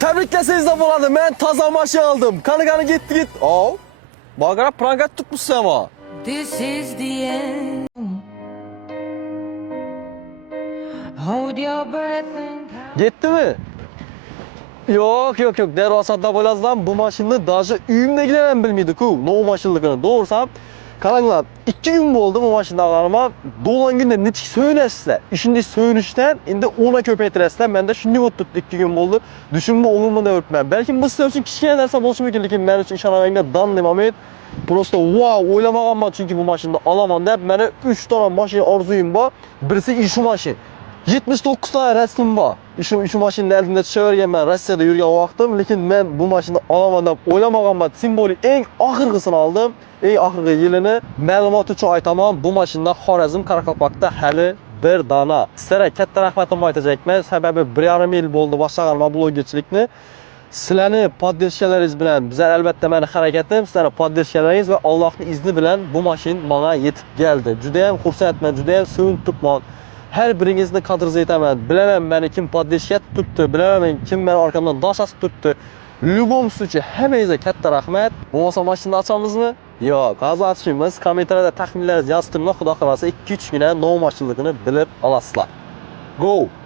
Tebrikleseniz de buladı. Ben taza maşın aldım. Kanı git. Aa. Bagara prangat tutmuşsun ama. This is the end. Hold your breath and count. Gitti mi? Yok. Dervasatda boylazdan bu maşını daha üyümdekiler bilmiydik. No maşınlıkını. Doğursam kanallar 2 gün oldu bu maşında ağlarıma. Dolan günde netik söyleşse. İşinde söylüşten indi ona köpeytiresler. Ben de şimdi mutlu 2 gün oldu. Düşünme olur mu da örtmem. Belki bu sizin için kişiye derse olsun mümkün. Ben için işaretimde dandım Ahmet. Prosto wow oylamağım çünkü bu maşında alamam deyip bana 3 tane maşın arzuyum var. Birisi işi maşın. 79 tane resmim var. Şu maşının elinde çevirgen ben Rusya'da yürüyen vaxtım. Lakin ben bu maşını alamadım. Oylamağım ben simvoli en ahırgısını aldım. En ahırgı yılını məlumatı üçün aytamam. Bu maşında Xorazm Qaraqalpaqda həli bir dana. Sizlərə katta rəhmətim aytacaqman. Səbəbi 1,5 il oldu başlağanıma blogerçilikni. Sizlərni podderşkalarınız bilan bizlar albatta məni hərəkətim, sizlərə podderşkalarınız və Allahın izni bilan bu maşın bana yetib gəldi. Judayam xursandman, judayam sevinibman. Hər biringizni qadringizni aytaman. Bilaman məni kim poddershka tutdu, bilaman kim məni arkamdan daş asıb tutdu. Любом случае hammangizga katta rahmat. Bo'lmasa mashinani ochamizmi? Yo'q, hozir ochmaymiz. Kommentariyada taxminlaringizni yoztiringlar. Xudo xolasa 2-3 kunda nov mashinligini bilib olasizlar. Go!